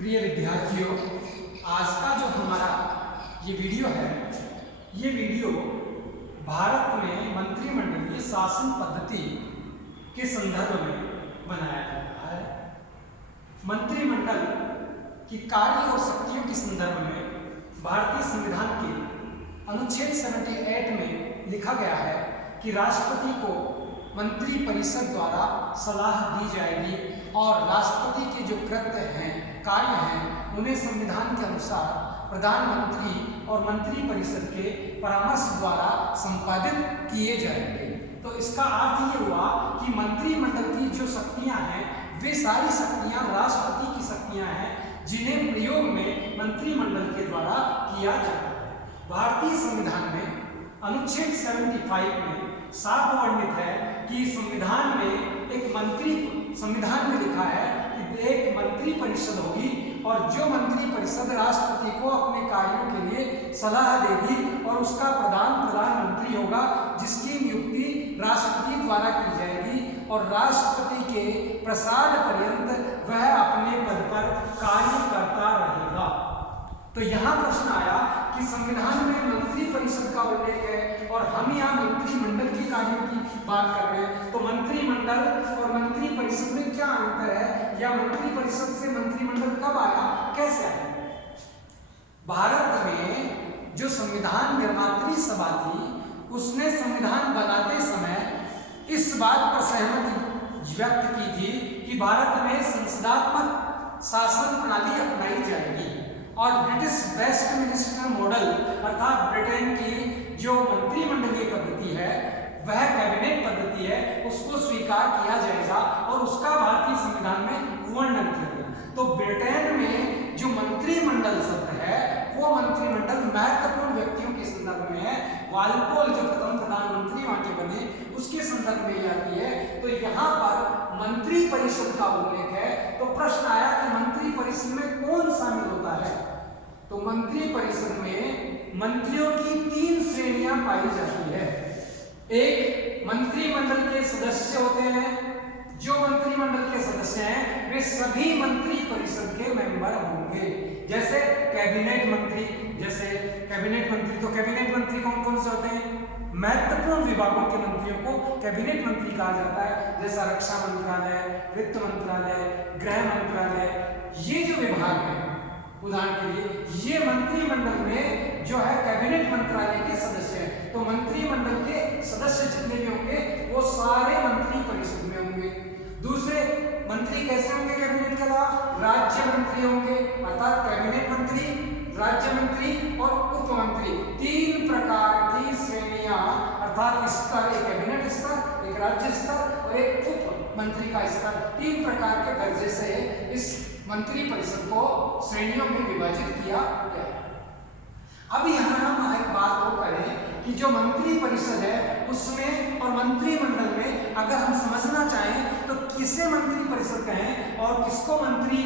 प्रिय विद्यार्थियों, आज का जो हमारा ये वीडियो है, ये वीडियो भारत में मंत्रिमंडलीय शासन पद्धति के संदर्भ में बनाया जा रहा है। मंत्रिमंडल की कार्य और शक्तियों के संदर्भ में भारतीय संविधान के अनुच्छेद 78 में लिखा गया है कि राष्ट्रपति को मंत्री परिषद द्वारा सलाह दी जाएगी और राष्ट्रपति के जो कृत्य हैं, कार्य हैं, उन्हें संविधान के अनुसार प्रधानमंत्री और मंत्री परिषद के परामर्श द्वारा संपादित किए जाएंगे। तो इसका अर्थ ये हुआ कि मंत्रिमंडल की जो शक्तियां हैं, वे सारी शक्तियां राष्ट्रपति की शक्तियां हैं, जिन्हें प्रयोग में मंत्रिमंडल के द्वारा किया जाता है। भारतीय संविधान में अनुच्छेद 75 में साफ वर्णित है कि संविधान में लिखा है कि एक मंत्री परिषद होगी और जो मंत्री परिषद राष्ट्रपति को अपने कार्यों के लिए सलाह देगी और उसका प्रधानमंत्री होगा, जिसकी नियुक्ति राष्ट्रपति द्वारा की जाएगी और राष्ट्रपति के प्रसाद पर्यंत वह अपने पद पर कार्य करता रहेगा। तो यहाँ प्रश्न आया कि संविधान में मंत्री परिषद का उल्लेख है और हम यहाँ मंत्रिमंडल के कार्यों की बात कर रहे हैं, तो मंत्रिमंडल और मंत्री परिषद में क्या अंतर है, या मंत्री परिषद से मंत्रिमंडल कब आया, कैसे आया? भारत में जो संविधान निर्मात्री सभा थी, उसने संविधान बनाते समय इस बात पर सहमति व्यक्त की थी कि भारत में संसदात्मक शासन प्रणाली अपनाई जाएगी और ब्रिटिश वेस्टमिनिस्टर मॉडल अर्थात ब्रिटेन की जो मंत्रिमंडलीय पद्धति है, वह कैबिनेट पद्धति है, उसको स्वीकार किया जाएगा और उसका भारतीय संविधान में वर्णन किया गया। तो ब्रिटेन में जो मंत्रिमंडल शब्द है, वो मंत्रिमंडल महत्वपूर्ण व्यक्तियों के संदर्भ में है। वालपोल जो प्रथम प्रधानमंत्री वहां के बने, उसके संदर्भ में आती है। तो यहाँ पर मंत्री परिषद का उल्लेख है। तो प्रश्न आया कि मंत्री परिषद में कौन शामिल होता है? तो मंत्री परिषद में मंत्रियों की 3 श्रेणियां पाई जाती है। एक, मंत्रिमंडल के सदस्य होते हैं। जो मंत्रिमंडल के सदस्य हैं, वे सभी मंत्री परिषद के मेंबर होंगे। जैसे कैबिनेट मंत्री, तो कैबिनेट मंत्री कौन कौन से होते हैं? महत्वपूर्ण विभागों के मंत्रियों को कैबिनेट मंत्री कहा जाता है, जैसा रक्षा मंत्रालय, वित्त मंत्रालय, गृह मंत्रालय। ये जो विभाग है, उदाहरण के लिए, ये मंत्रिमंडल में जो है कैबिनेट मंत्रालय के सदस्य हैं। तो मंत्रिमंडल के सदस्य जितने भी होंगे, वो सारे मंत्री परिषद में होंगे। दूसरे मंत्री कैसे होंगे कैबिनेट के अलावा? राज्य मंत्री होंगे, अर्थात कैबिनेट मंत्री, राज्य मंत्री और उप मंत्री। 3 प्रकार की श्रेणियां, अर्थात स्तर, एक कैबिनेट स्तर, एक राज्य स्तर और एक उप मंत्री का स्तर, 3 प्रकार के दर्जे से इस मंत्री परिषद को श्रेणियों में विभाजित किया गया है। अब यहाँ हम एक बात को करें कि जो मंत्री परिषद है, उसमें और मंत्रिमंडल में अगर हम समझना चाहें तो किसे मंत्री परिषद कहें और किसको मंत्री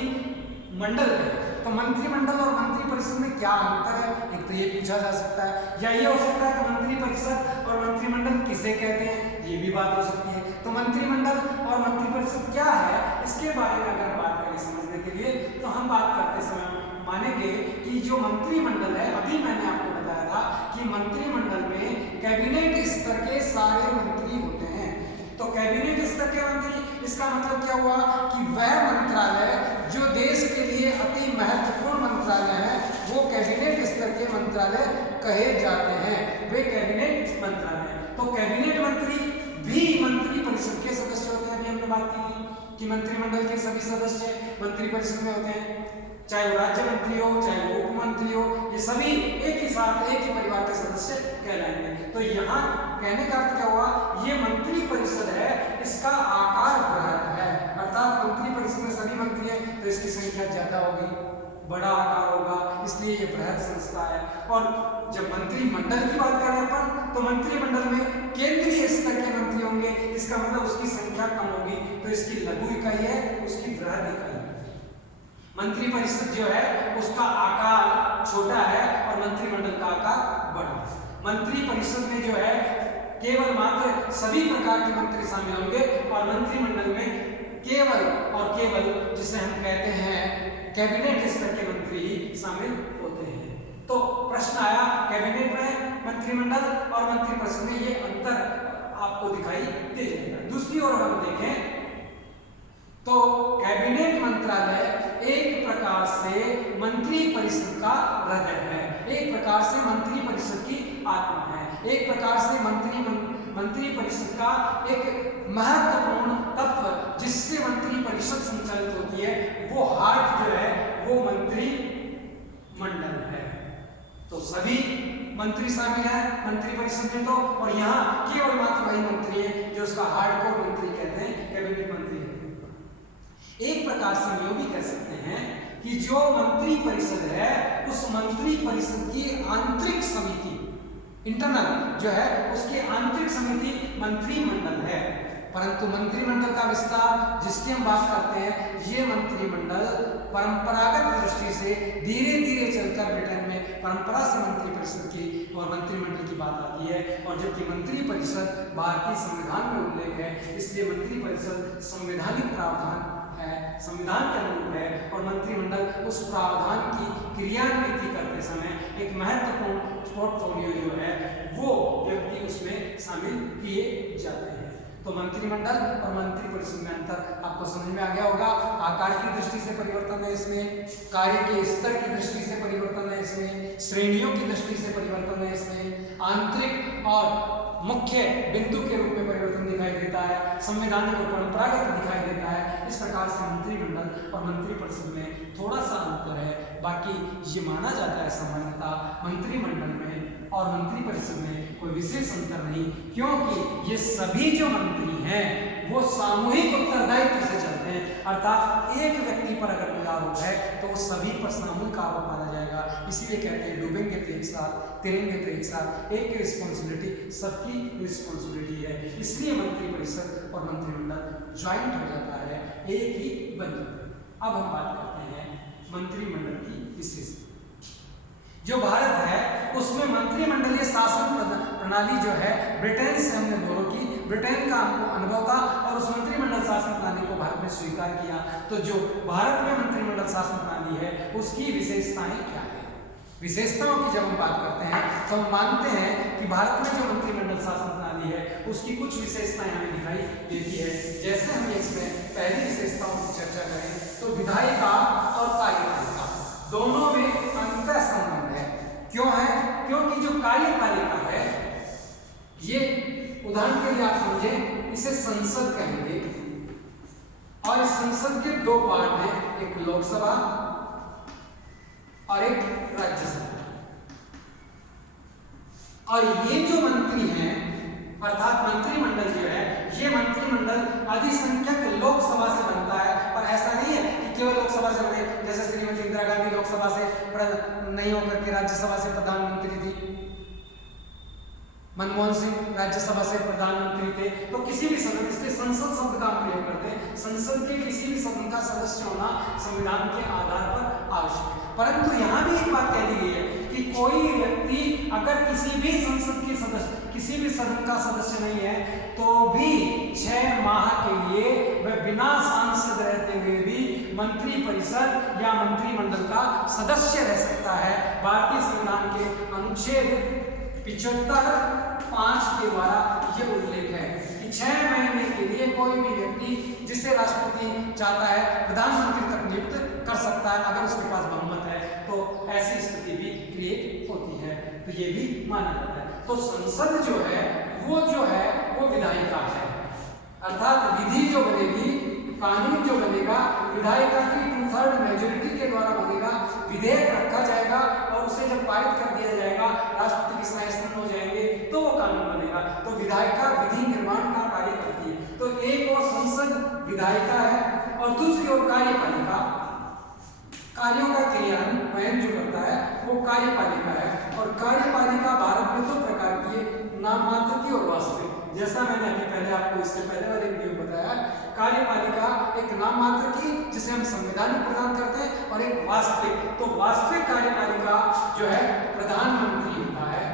मंडल कहें? तो मंत्रिमंडल और मंत्री परिषद में क्या अंतर है, एक तो ये पूछा जा सकता है। या ये हो सकता है कि मंत्री परिषद और मंत्रिमंडल किसे कहते हैं, ये भी बात हो सकती है। तो मंत्रिमंडल और मंत्री परिषद क्या है, इसके बारे में अगर बात करें समझने के लिए, तो हम बात करते समय मानेंगे कि जो मंत्रिमंडल है, अभी मैंने आपको बताया था कि मंत्रिमंडल में कैबिनेट स्तर के सारे मंत्री होते हैं। तो कैबिनेट स्तर के मंत्री, इसका मतलब क्या हुआ कि वह मंत्रालय जो देश के लिए अति महत्वपूर्ण मंत्रालय है, वो कैबिनेट स्तर के मंत्रालय कहे जाते हैं, वे कैबिनेट मंत्रालय। तो कैबिनेट मंत्री भी मंत्री परिषद के सदस्य होते हैं। अभी हमने बात की थी कि मंत्रिमंडल के सभी सदस्य मंत्री परिषद में होते हैं, चाहे वो राज्य मंत्री हो, चाहे वो उप मंत्री हो, ये सभी एक ही साथ एक ही परिवार के सदस्य कहलाएंगे। तो यहाँ कहने का अर्थ क्या हुआ, ये मंत्री परिषद है, इसका आकार बृहद है, अर्थात मंत्री परिषद में सभी मंत्री हैं तो इसकी संख्या ज्यादा होगी, बड़ा आकार होगा, इसलिए ये बृहद संस्था है। और जब मंत्रिमंडल की बात करें अपन, तो मंत्रिमंडल में केंद्रीय स्तर के मंत्री होंगे, इसका मतलब उसकी संख्या कम होगी, तो इसकी लघु इकाई है, उसकी वृहद इकाई। मंत्री परिषद जो है उसका आकार छोटा है और मंत्रिमंडल का आकार बड़ा है। मंत्री परिषद में जो है केवल मात्र सभी प्रकार के मंत्री शामिल होंगे और मंत्रिमंडल में केवल और केवल जिसे हम कहते हैं कैबिनेट स्तर के मंत्री ही शामिल होते हैं। तो प्रश्न आया कैबिनेट में, मंत्रिमंडल और मंत्रिपरिषद में, ये अंतर आपको दिखाई दे जाएगा। दूसरी ओर हम देखें तो कैबिनेट मंत्रालय एक प्रकार से मंत्रिपरिषद का हृदय है, एक प्रकार से मंत्रिपरिषद की आत्मा है, एक प्रकार से मंत्रिपरिषद का एक महत्वपूर्ण तत्व जिससे मंत्रिपरिषद संचालित होती है, वो हार्ट जो है वो मंत्रिमंडल है। तो सभी मंत्री शामिल है मंत्रिपरिषद में तो, और यहाँ केवल मात्र वही मंत्री है जो उसका हार्डकोर मंत्री कहते हैं, कैबिनेट मंत्री है। एक प्रकार से हम ये भी कह सकते हैं कि जो मंत्री परिषद है उस मंत्री परिषद की आंतरिक समिति, इंटरनल जो है उसकी आंतरिक समिति मंत्रिमंडल है। परंतु मंत्रिमंडल का विस्तार जिसकी हम बात करते हैं, ये मंत्रिमंडल परंपरागत दृष्टि से धीरे धीरे चलकर ब्रिटेन में परंपरा से मंत्रिपरिषद की और मंत्रिमंडल की बात आती है, और जबकि मंत्रिपरिषद भारतीय संविधान में उल्लेख है, इसलिए मंत्रिपरिषद संवैधानिक प्रावधान है, संविधान के अनुरूप है, और मंत्रिमंडल उस प्रावधान की क्रियान्विति करते समय एक महत्वपूर्ण पोर्टफोलियो जो है वो व्यक्ति उसमें शामिल किए जाते हैं। तो मंत्रिमंडल और मंत्रिपरिषद में अंतर आपको समझ में आ गया होगा। आकार की दृष्टि से परिवर्तन है इसमें, कार्य के स्तर की दृष्टि से परिवर्तन है इसमें, श्रेणियों की दृष्टि से परिवर्तन है इसमें, आंतरिक और मुख्य बिंदु के रूप में परिवर्तन दिखाई देता है, संवैधानिक और परंपरागत दिखाई देता है। इस प्रकार से मंत्रिमंडल और मंत्रिपरिषद में थोड़ा सा अंतर है। बाकी ये माना जाता है सामान्यतः मंत्रिमंडल में और मंत्रिपरिषद में कोई विशेष अंतर नहीं, क्योंकि ये सभी जो मंत्री हैं वो सामूहिक उत्तरदायित्व से चलते हैं। अर्थात एक व्यक्ति पर अगर कोई आरोप है तो वो सभी पर सामूहिक आरोप माना जाएगा। इसीलिए कहते हैं डूबेंगे तो एक साथ, तिरेंगे तो एक साथ, एक की रिस्पॉन्सिबिलिटी सबकी रिस्पॉन्सिबिलिटी है। इसलिए मंत्रिपरिषद और मंत्रिमंडल ज्वाइंट हो जाता है, एक ही बन जाता है। अब हम बात करते हैं मंत्रिमंडल की विशेषता। जो भारत है उसमें मंत्रिमंडलीय शासन प्रणाली जो है ब्रिटेन से हमने बोरो की, ब्रिटेन का हमको अनुभव था और उस मंत्रिमंडल शासन प्रणाली को भारत ने स्वीकार किया। तो जो भारत में मंत्रिमंडल शासन प्रणाली है उसकी विशेषताएं क्या है? विशेषताओं की जब हम बात करते हैं तो हम मानते हैं कि भारत में जो मंत्रिमंडल शासन प्रणाली है उसकी कुछ विशेषताएं हमें दिखाई देती है। जैसे हम इसमें पहली विशेषताओं की चर्चा करें तो विधायिका और कार्यपालिका दोनों में अंतर संबंध है। क्यों है? क्योंकि जो कार्यपालिका है ये, उदाहरण के लिए आप समझे, इसे संसद कहेंगे और इस संसद के दो पार्ट हैं, एक लोकसभा और एक राज्यसभा। और ये जो मंत्री हैं अर्थात मंत्रिमंडल जो है, ये मंत्रिमंडल अधिसंख्यक लोकसभा से बनता है। और ऐसा नहीं है कि केवल लोकसभा से बने, जैसे श्रीमती इंदिरा गांधी लोकसभा से नहीं होकर के राज्यसभा से प्रधानमंत्री थी, मनमोहन सिंह राज्यसभा से प्रधानमंत्री थे। तो किसी भी सदन, इसलिए संसद शब्द का हम प्रयोग करते हैं, संसद के किसी भी सदन का सदस्य होना संविधान के आधार पर आवश्यक है। परंतु यहाँ भी एक बात कह दी गई है कि कोई व्यक्ति अगर किसी भी संसद के सदस्य, किसी भी सदन का सदस्य नहीं है तो भी 6 माह के लिए वह बिना सांसद रहते हुए भी मंत्रिपरिषद या मंत्रिमंडल का सदस्य रह सकता है। भारतीय संविधान के अनुच्छेद 75(5) के द्वारा यह उल्लेख है कि 6 महीने के लिए कोई भी व्यक्ति जिसे राष्ट्रपति चाहता है प्रधानमंत्री तक नियुक्त कर सकता है अगर उसके पास बहुमत है। तो ऐसी स्थिति भी क्रिएट होती है, तो ये भी माना जाता है। तो संसद जो है वो विधायिका है, अर्थात विधि जो बनेगी, कानून जो बनेगा, विधायिका की 2/3 मेजोरिटी के द्वारा बनेगा। विधेयक रखा जाएगा और उसे जब पारित कर दिया जाएगा, राष्ट्रपति के संस्तुत हो जाएंगे तो वो कानून बनेगा। तो विधायिका विधि निर्माण का कार्य करती है। तो एक और संसद विधायिका है और दूसरी ओर कार्यपालिका कार्यों का क्रियान्वयन जो करता है वो कार्यपालिका है। और कार्यपालिका भारत में 2 प्रकार की है, नाम मात्र की और वास्तविक। जैसा मैंने अभी पहले आपको इससे पहले वाले वीडियो में बताया, कार्यपालिका एक नाम मात्र की जिसे हम संवैधानिक प्रदान करते हैं और एक वास्तविक। तो वास्तविक कार्यपालिका जो है प्रधानमंत्री होता है।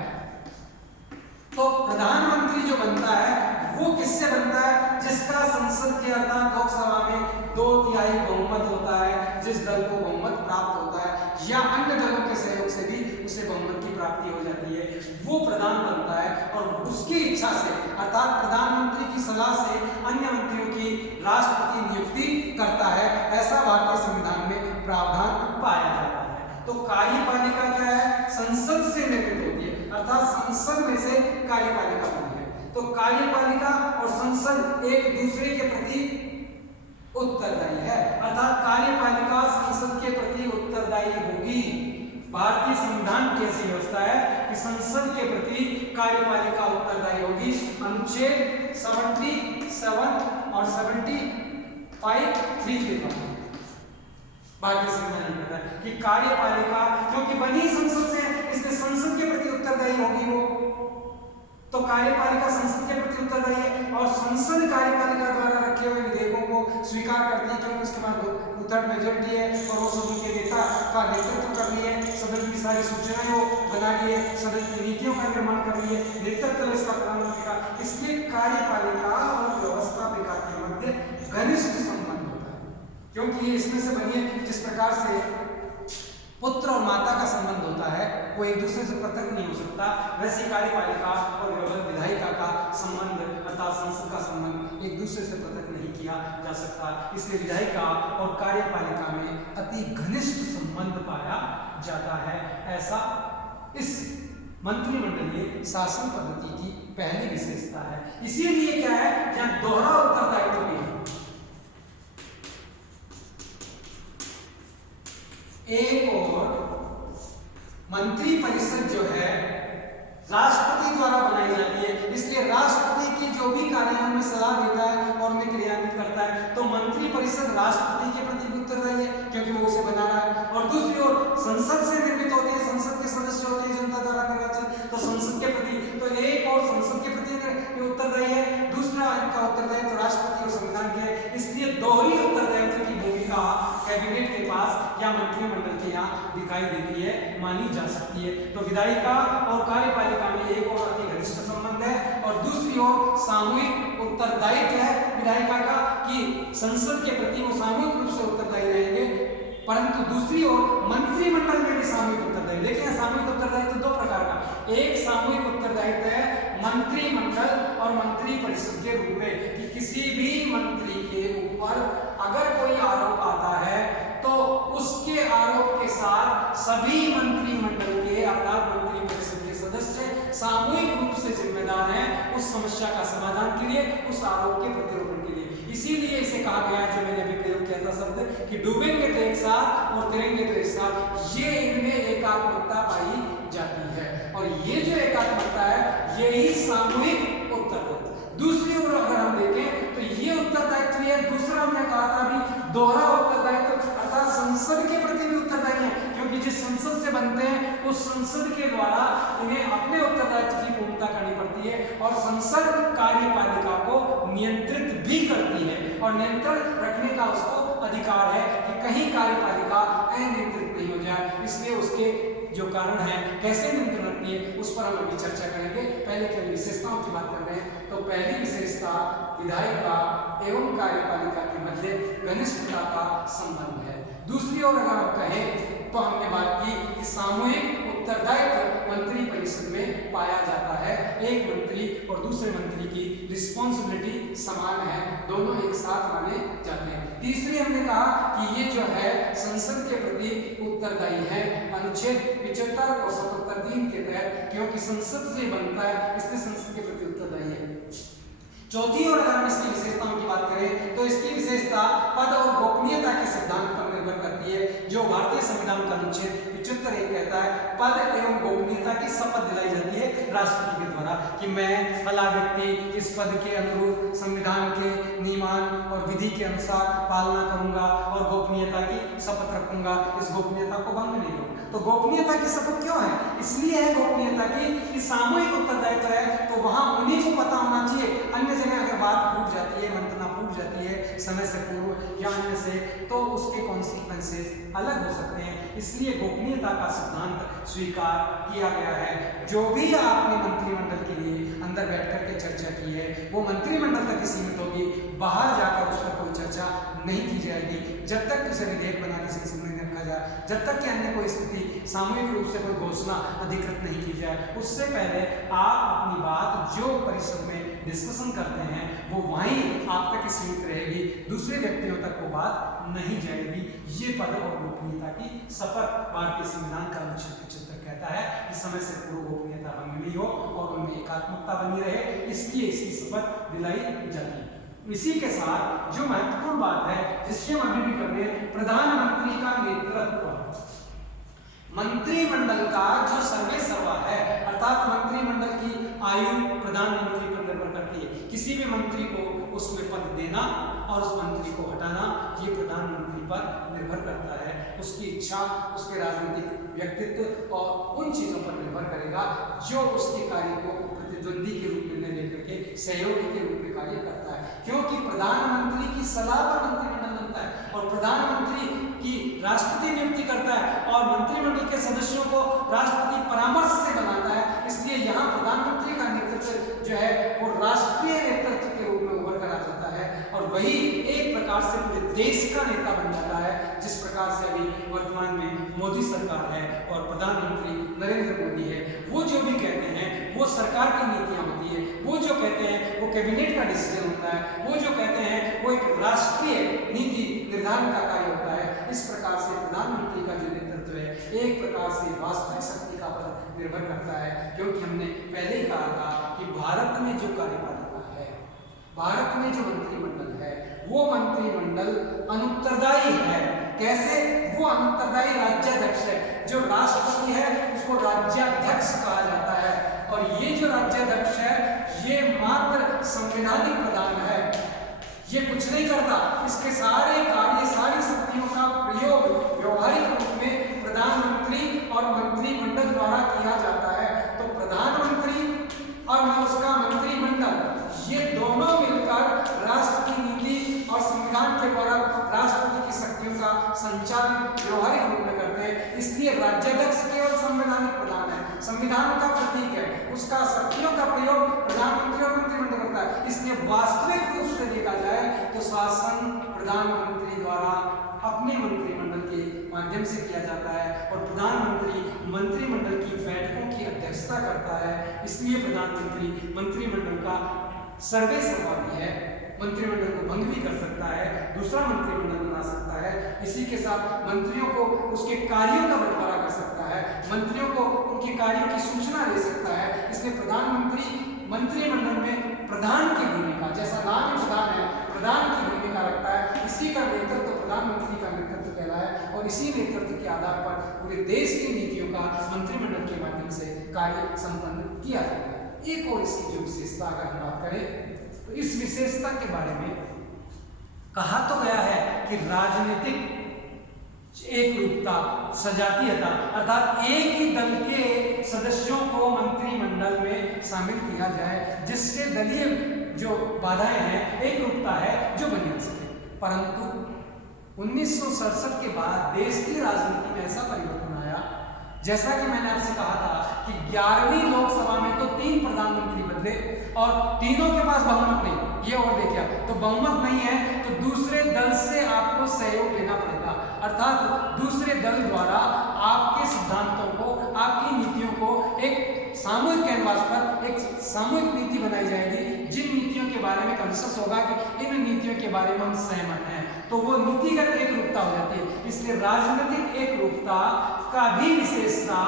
तो प्रधानमंत्री जो बनता है वो किससे बनता है? जिसका संसद के अर्थात लोकसभा में 2/3 तिहाई बहुमत होता है, जिस दल को बहुमत प्राप्त होता है या अन्य दलों के सहयोग से भी उसे बहुमत की प्राप्ति हो जाती है, वो प्रधान बनता है और उसकी इच्छा से अर्थात प्रधानमंत्री की सलाह से अन्य मंत्रियों की राष्ट्रपति नियुक्ति करता है। ऐसा भारतीय संविधान में प्रावधान पाया जाता है। तो कार्यपालिका क्या है? संसद से निर्मित होती है, अर्थात संसद में से कार्यपालिका बनती है। तो कार्यपालिका और संसद एक दूसरे के प्रति उत्तरदायी है, अर्थात कार्यपालिका संसद के प्रति उत्तरदायी होगी। भारतीय संविधान की ऐसी व्यवस्था है कि संसद के प्रति कार्यपालिका उत्तरदायी होगी। अनुच्छेद 77 और 75(3) के द्वारा भारतीय संविधान कहता है कि कार्यपालिका क्योंकि बनी संसद से, इसलिए संसद के प्रति उत्तरदायी होगी वो। तो कार्यपालिका संसद के प्रति उत्तरदायी है और संसद कार्यपालिका द्वारा रखे हुए विधेयकों को स्वीकार करती है, क्योंकि उसके बाद थर्ड मेजॉरिटी है और वो सदन के नेता का नेतृत्व कर रही है, सदन की सारी सूचनाएं वो बना रही है, सदन की नीतियों का निर्माण कर रही है, नेतृत्व इसका प्रधानमंत्री का। इसलिए कार्यपालिका और व्यवस्थापिका के मध्य घनिष्ठ संबंध होता है, क्योंकि इसमें से बनी है जिस प्रकार से पुत्र और माता का संबंध होता है, वो एक दूसरे से पृथक नहीं हो सकता, वैसी कार्यपालिका और विधायिका का संबंध अर्थात संसद का संबंध एक दूसरे से पृथक नहीं किया जा सकता। इसलिए विधायिका और कार्यपालिका में अति घनिष्ठ संबंध पाया जाता है। ऐसा इस मंत्रिमंडलीय शासन पद्धति की पहली विशेषता है। इसीलिए क्या है, यहाँ दोहरा उत्तरदायित्व भी है। एक और मंत्री परिषद जो है राष्ट्रपति द्वारा बनाई जाती है, इसलिए राष्ट्रपति की जो भी कार्यान्वयन में सलाह देता है और उन्हें क्रियान्वित करता है, तो मंत्री परिषद राष्ट्रपति के प्रति उत्तरदायी है क्योंकि वो उसे बना रहा है। और दूसरी ओर संसद से निर्मित होती है, संसद के सदस्य होते हैं जनता द्वारा निर्वाचित, तो संसद के प्रति तो एक और संसद के प्रति उत्तरदायी है, दूसरा इनका उत्तरदायित्व राष्ट्रपति और संविधान के है। इसलिए दोहरी उत्तरदायित्व की भूमिका कैबिनेट के पास या मंत्रिमंडल के यहाँ दिखाई देती है, मानी जा सकती है। तो विधायिका और कार्यपालिका में एक और अति घनिष्ठ संबंध है और दूसरी ओर सामूहिक उत्तरदायित्व है विधायिका का कि संसद के प्रति वो सामूहिक रूप से उत्तरदायी रहेंगे, परंतु दूसरी ओर मंत्रिमंडल में भी सामूहिक उत्तरदायित्व। देखिए सामूहिक उत्तरदायित्व दो प्रकार का, एक सामूहिक उत्तरदायित्व है मंत्रिमंडल और मंत्री परिषद के रूप में कि किसी भी मंत्री के ऊपर अगर कोई आरोप आता है तो उसके आरोप के साथ सभी मंत्रिमंडल के अर्थात मंत्री परिषद के सदस्य सामूहिक रूप से जिम्मेदार हैं उस समस्या का समाधान के लिए, उस आरोप के प्रत्यारोपण के लिए। इसीलिए इसे कहा गया है, जो मैंने अभी प्रयोग किया था शब्द कि डूबेंगे तो एक साथ और तैरेंगे तो एक साथ, ये इनमें एकात्मकता पाई जाती है और ये जो एकात्मकता है यही सामूहिक उत्तरदायित्व। दूसरी ओर अगर हम देखें तो ये उत्तरदायित्व है, दूसरा हमने कहा था अभी दोहरा उत्तरदायित्व अर्थात संसद के प्रति भी उत्तरदायी है, क्योंकि जिस संसद से बनते हैं उस संसद के द्वारा इन्हें अपने उत्तरदायित्व की पूर्णता करनी पड़ती है और संसद कार्यपालिका को नियंत्रित भी करती है और नियंत्रण रखने का उसको अधिकार है कि कहीं कार्यपालिका अनियंत्रित नहीं हो जाए। इसलिए उसके जो कारण है कैसे नियंत्रण रखती है उस पर हम अभी चर्चा करेंगे। पहले केवल विशेषताओं की बात कर रहे हैं, तो पहली विशेषता विधायिका एवं कार्यपालिका के मध्य घनिष्ठता का संबंध है। दूसरी ओर अगर आप कहें तो हमने बात की कि सामूहिक उत्तरदायित्व मंत्री परिषद में पाया जाता है, एक मंत्री और दूसरे मंत्री की रिस्पॉन्सिबिलिटी समान है, दोनों एक साथ माने जाते हैं। तीसरी हमने कहा कि ये जो है संसद के प्रति उत्तरदायी है अनुच्छेद 75 और 77(3) के तहत, क्योंकि संसद से बनता है इसलिए संसद के प्रति उत्तरदायी है। चौथी ओर अगर हम इसकी विशेषताओं की बात करें तो इसकी विशेषता पद और गोपनीयता के सिद्धांत पर निर्भर करती है, जो भारतीय संविधान का अनुच्छेद 75 कहता है पद एवं गोपनीयता की शपथ दिलाई जाती है राष्ट्रपति के द्वारा कि मैं फला व्यक्ति इस पद के अनुरूप संविधान के नियमान और विधि के अनुसार पालना करूंगा और गोपनीयता की शपथ रखूंगा, इस गोपनीयता को भंग नहीं करूंगा। तो गोपनीयता की शपथ क्यों है? इसलिए है गोपनीयता की सामूहिक उत्तरदायित्व है, तो वहां उन्हीं को पता होना चाहिए। अन्य जगह अगर बात फूट जाती है, मंत्रणा फूट जाती है समय से पूर्व या अन्य से, तो उसके कॉन्सिक्वेंसेस अलग हो सकते हैं। इसलिए गोपनीयता का सिद्धांत स्वीकार किया गया है। जो भी आपने मंत्रिमंडल के लिए अंदर बैठकर के चर्चा की है वो मंत्रिमंडल तक ही सीमित होगी, बाहर जाकर उस पर कोई चर्चा नहीं की जाएगी। जब तक उसे विधेयक बना के संसद में रखा जाए, जब तक कि अन्य कोई स्थिति सामूहिक रूप से कोई घोषणा अधिकृत नहीं की जाए, उससे पहले आप अपनी बात जो परिषद में डिस्कशन करते हैं वो वहीं आप तक सीमित रहेगी, दूसरे व्यक्तियों तक वो बात नहीं जाएगी। ये पद और गोपनीयता की शपथ भारतीय संविधान का अनुच्छेद 75 कहता है कि समय से पूर्व गोपनीयता भंग नहीं हो और उनमें एकात्मकता बनी रहे, इसलिए इसकी शपथ दिलाई जाती है। इसी के साथ जो महत्वपूर्ण बात है जिससे हम अभी भी कर रहे हैं, प्रधानमंत्री का नेतृत्व, मंत्रिमंडल का जो सर्वे सर्वा है, अर्थात मंत्रिमंडल की आयु प्रधानमंत्री पर निर्भर करती है। किसी भी मंत्री को उसमें पद देना और उस मंत्री को हटाना ये प्रधानमंत्री पर निर्भर करता है। उसकी इच्छा, उसके राजनीतिक व्यक्तित्व और उन चीजों पर निर्भर करेगा जो उसके कार्य को प्रतिद्वंदी के रूप में लेकर के सहयोगी के रूप में कार्य करता है। क्योंकि प्रधानमंत्री की सलाह पर मंत्रिमंडल बनता है और प्रधानमंत्री की राष्ट्रपति नियुक्ति करता है और मंत्रिमंडल के सदस्यों को राष्ट्रपति परामर्श से बनाता है। इसलिए यहाँ प्रधानमंत्री का नेतृत्व जो है वो राष्ट्रीय नेतृत्व के रूप में उभर कर आ जाता है और वही एक प्रकार से पूरे देश का नेता बन जाता है। जिस प्रकार से अभी वर्तमान में मोदी सरकार है और प्रधानमंत्री नरेंद्र मोदी है, वो जो भी कहते हैं वो सरकार की नीतियां होती है, वो जो कहते हैं वो कैबिनेट का डिसीजन होता है, वो जो कहते हैं वो एक राष्ट्रीय नीति निर्धारण का कार्य होता है। इस प्रकार से प्रधानमंत्री का जो नेतृत्व है एक प्रकार से वास्तविक शक्ति का पर निर्भर करता है। क्योंकि हमने पहले ही कहा था कि भारत में जो कार्यपालिका है, भारत में जो मंत्रिमंडल है वो मंत्रिमंडल अनुत्तरदायी है। कैसे? वो अनुत्तरदायी राज्याध्यक्ष है। जो राष्ट्रपति है उसको राज्याध्यक्ष कहा जाता है और ये जो राज्याध्यक्ष है ये मात्र संवैधानिक प्रधान है, ये कुछ नहीं करता। इसके सारे कार्य, सारी शक्तियों का प्रयोग व्यवहारिक रूप में प्रधानमंत्री और मंत्रिमंडल द्वारा किया जाता है। तो प्रधानमंत्री और उसका मंत्रिमंडल ये दोनों मिलकर राष्ट्र की नीति और संविधान के द्वारा राष्ट्रपति की शक्तियों का संचालन व्यवहारिक रूप में करते हैं। इसलिए राज्याध्यक्ष केवल संवैधानिक प्रधान है, संविधान का प्रतीक है, उसका शक्तियों का प्रयोग प्रधानमंत्री और मंत्रिमंडल करता है। इसलिए वास्तविक रूप से देखा जाए तो शासन प्रधानमंत्री द्वारा अपने मंत्रिमंडल के माध्यम से किया जाता है और प्रधानमंत्री मंत्रिमंडल की बैठकों की अध्यक्षता करता है। इसलिए प्रधानमंत्री मंत्रिमंडल का सर्वे सर्वा भी है, मंत्रिमंडल को भंग भी कर सकता है, दूसरा मंत्रिमंडल बना सकता है। इसी के साथ मंत्रियों को उसके कार्यों का बंटवारा कर सकता है, मंत्रियों को उनके कार्यों की सूचना दे सकता है। इसलिए प्रधानमंत्री मंत्रिमंडल में प्रधान की भूमिका, जैसा नाम ही प्रधान है, प्रधान की भूमिका रखता है। इसी का नेतृत्व प्रधानमंत्री का नेतृत्व कहलाता है और इसी नेतृत्व के आधार पर पूरे देश की नीतियों का मंत्रिमंडल के माध्यम से कार्य संपन्न किया जाता है। एक और इसकी जो विशेषता अगर हम बात करें तो इस विशेषता के बारे में कहा तो गया है कि राजनीतिक एक रूपता, सजातीयता, अर्थात एक ही दल के सदस्यों को मंत्रिमंडल में शामिल किया जाए जिससे दलीय जो बाधाएं हैं, एक रूपता है जो बनी रह सके। परंतु 1967 के बाद देश की राजनीति में ऐसा परिवर्तन आया, जैसा कि मैंने आपसे कहा था कि 11वीं लोकसभा में तो 3 प्रधानमंत्री बदले और तीनों के पास बहुमत नहीं। ये और देखिए, तो बहुमत नहीं है तो दूसरे दल से आपको सहयोग लेना पड़ेगा, अर्थात दूसरे दल द्वारा आपके सिद्धांतों को, आपकी नीतियों को एक सामूहिक कैनवास पर एक सामूहिक नीति बनाई जाएगी जिन नीतियों के बारे में कंसेंसस होगा कि इन नीतियों के बारे में हम सहमत हैं, तो वो नीतिगत एक रूपता हो जाती है। इसलिए राजनीतिक एक रूपता का भी विशेषता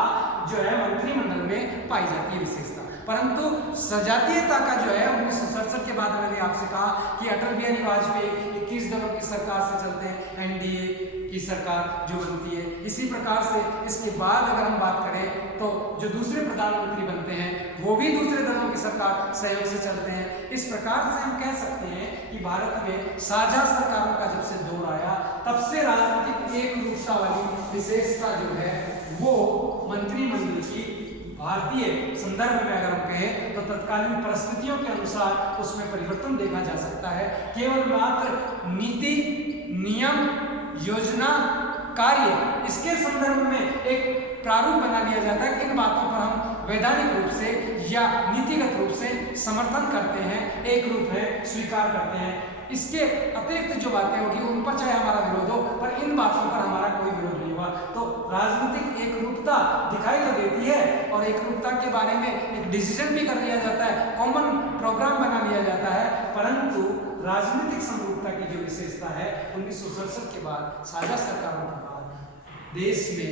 जो है मंत्रिमंडल में पाई जाती है विशेषता। परंतु सजातीयता का जो है 1967 के बाद मैंने आपसे कहा कि अटल बिहारी वाजपेयी 21 दलों की सरकार से चलते हैं, एनडीए की सरकार जो बनती है। इसी प्रकार से इसके बाद अगर हम बात करें तो जो दूसरे प्रधानमंत्री बनते हैं वो भी दूसरे दलों की सरकार सहयोग से चलते हैं। इस प्रकार से हम कह सकते हैं कि भारत में साझा सरकारों का जब से दौर आया तब से राजनीतिक एक रूपता वाली विशेषता जो है वो मंत्रिमंडल की भारतीय संदर्भ में अगर हम कहें तो तत्कालीन परिस्थितियों के अनुसार उसमें परिवर्तन देखा जा सकता है। केवल मात्र नीति, नियम, योजना, कार्य, इसके संदर्भ में एक प्रारूप बना लिया जाता है कि इन बातों पर हम वैधानिक रूप से या नीतिगत रूप से समर्थन करते हैं, एक रूप है स्वीकार करते हैं। इसके अतिरिक्त जो बातें होगी उन पर चाहे हमारा विरोध हो, पर इन बातों पर हमारा कोई विरोध नहीं हुआ। तो राजनीतिक एक रूपता दिखाई तो देती है और एक रूपता के बारे में एक डिसीजन भी कर लिया जाता है, कॉमन प्रोग्राम बना लिया जाता है, परंतु राजनीतिक समरूपता की जो विशेषता है 1967 के बाद साझा सरकारों के बाद देश में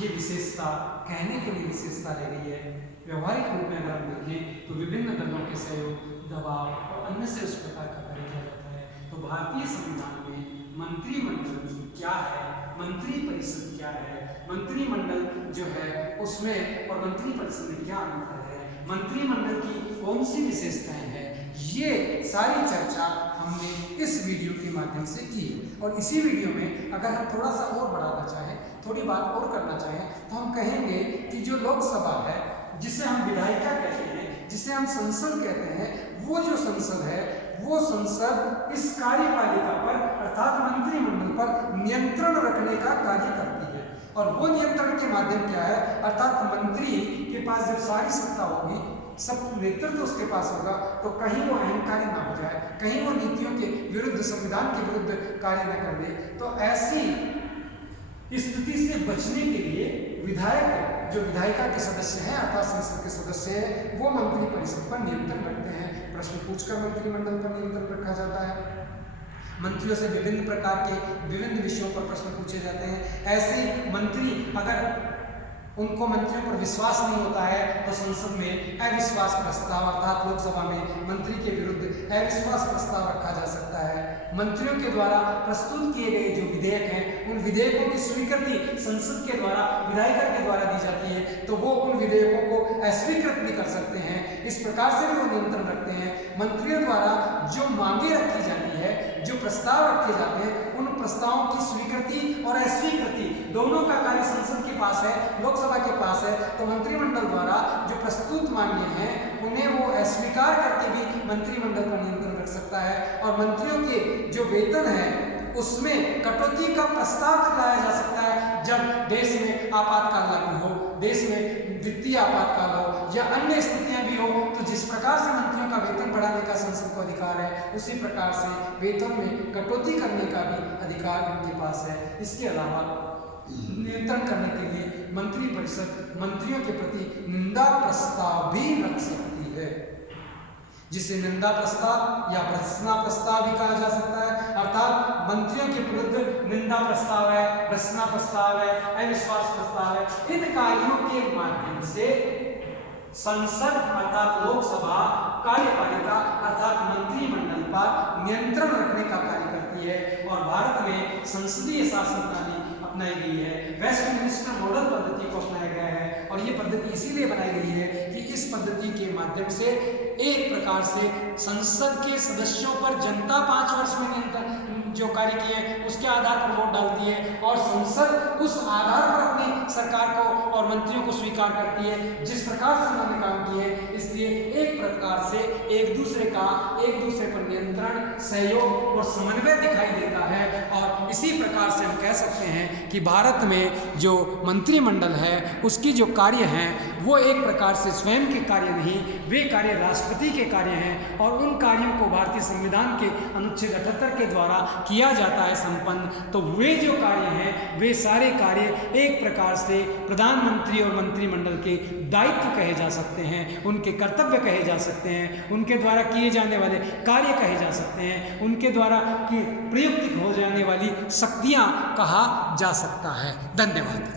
ये विशेषता कहने के लिए विशेषता रह गई है। व्यवहारिक रूप में अगर हम देखें तो विभिन्न दलों के सहयोग, दबाव और अन्य से उस प्रकार का कार्य किया जाता है। तो भारतीय संविधान में मंत्रिमंडल क्या है, मंत्री परिषद क्या है, मंत्रिमंडल जो है उसमें और मंत्री परिषद में क्या अंतर है, मंत्रिमंडल की कौन सी विशेषताएं हैं, ये सारी चर्चा हमने इस वीडियो के माध्यम से की है। और इसी वीडियो में अगर हम थोड़ा सा और बढ़ाना चाहें, थोड़ी बात और करना चाहें, तो हम कहेंगे कि जो लोकसभा है, जिसे हम विधायिका कहते हैं, जिसे हम संसद कहते हैं, वो जो संसद है, वो संसद इस कार्यपालिका पर अर्थात मंत्रिमंडल पर नियंत्रण रखने का कार्य करती है। और वो नियंत्रण के माध्यम क्या है, अर्थात मंत्री के पास जब सारी सत्ता होगी, सब नेतृत्व उसके पास होगा, तो कहीं वो अहंकारी ना हो जाए, कहीं वो नीतियों के विरुद्ध, संविधान के विरुद्ध कार्य न कर दे। तो ऐसी स्थिति से बचने के लिए विधायक, जो विधायिका के सदस्य हैं अर्थात संसद के सदस्य हैं, वो मंत्री परिषद पर नियंत्रण रखते हैं। प्रश्न पूछकर मंत्रिमंडल पर नियंत्रण रखा जाता है। मंत्रियों से विभिन्न प्रकार के विभिन्न विषयों पर प्रश्न पूछे जाते हैं। ऐसे मंत्री अगर उनको मंत्रियों पर विश्वास नहीं होता है तो संसद में अविश्वास प्रस्ताव अर्थात लोकसभा में मंत्री के विरुद्ध अविश्वास प्रस्ताव रखा जा सकता है। मंत्रियों के द्वारा प्रस्तुत किए गए जो विधेयक हैं, उन विधेयकों की स्वीकृति संसद के द्वारा, विधायिका के द्वारा दी जाती है, तो वो उन विधेयकों को अस्वीकृत भी कर सकते हैं। इस प्रकार से भी वो नियंत्रण रखते हैं। मंत्रियों द्वारा जो मांगे रखी जाती है, जो प्रस्ताव रखे जाते हैं, उन प्रस्तावों की स्वीकृति और अस्वीकृति दोनों का कार्य संसद के पास है, लोकसभा के पास है। तो मंत्रिमंडल द्वारा जो प्रस्तुत मांगे हैं उन्हें वो अस्वीकार करके भी मंत्रिमंडल पर नियंत्रण रख सकता है। और मंत्रियों के जो वेतन है उसमें कटौती का प्रस्ताव तक लाया जा सकता है जब देश में आपातकाल लागू हो, देश में वित्तीय आपातकाल हो या अन्य स्थितियां भी हो। तो जिस प्रकार से मंत्रियों का वेतन बढ़ाने का संसद को अधिकार है, उसी प्रकार से वेतन में कटौती करने का भी अधिकार उनके पास है। इसके अलावा नियंत्रण करने के लिए मंत्री परिषद मंत्रियों के प्रति निंदा प्रस्ताव भी रख सकती है, जिसे निंदा प्रस्ताव या भर्त्सना प्रस्ताव भी कहा जा सकता है। अर्थात मंत्रियों के विरुद्ध निंदा प्रस्ताव है, भर्त्सना प्रस्ताव है, अविश्वास प्रस्ताव है। इन कार्यों के माध्यम से संसद अर्थात लोकसभा कार्यपालिका अर्थात मंत्रिमंडल पर नियंत्रण रखने का कार्य करती है। और भारत में संसदीय शासन प्रणाली अपनाई गई है, वेस्टमिनिस्टर मॉडल पद्धति को अपनाया गया है। और ये पद्धति इसीलिए बनाई गई है कि इस पद्धति के माध्यम से एक प्रकार से संसद के सदस्यों पर जनता 5 वर्ष में नियंत्रण जो कार्य किए हैं उसके आधार पर वोट डालती है और संसद उस आधार पर अपनी सरकार को और मंत्रियों को स्वीकार करती है जिस प्रकार से उन्होंने काम किए। इसलिए एक प्रकार से एक दूसरे पर नियंत्रण, सहयोग और समन्वय दिखाई देता है। और इसी प्रकार से हम कह सकते हैं कि भारत में जो मंत्रिमंडल है उसकी जो कार्य हैं वो एक प्रकार से स्वयं के कार्य नहीं, वे कार्य राष्ट्रपति के कार्य हैं। और उन कार्यों को भारतीय संविधान के अनुच्छेद 78 के द्वारा किया जाता है संपन्न। तो वे जो कार्य हैं वे सारे कार्य एक प्रकार से प्रधानमंत्री और मंत्रिमंडल के दायित्व कहे जा सकते हैं, उनके कर्तव्य कहे जा सकते हैं, उनके द्वारा किए जाने वाले कार्य कहे जा सकते हैं, उनके द्वारा की प्रयुक्त हो जाने वाली शक्तियाँ कहा जा सकता है। धन्यवाद।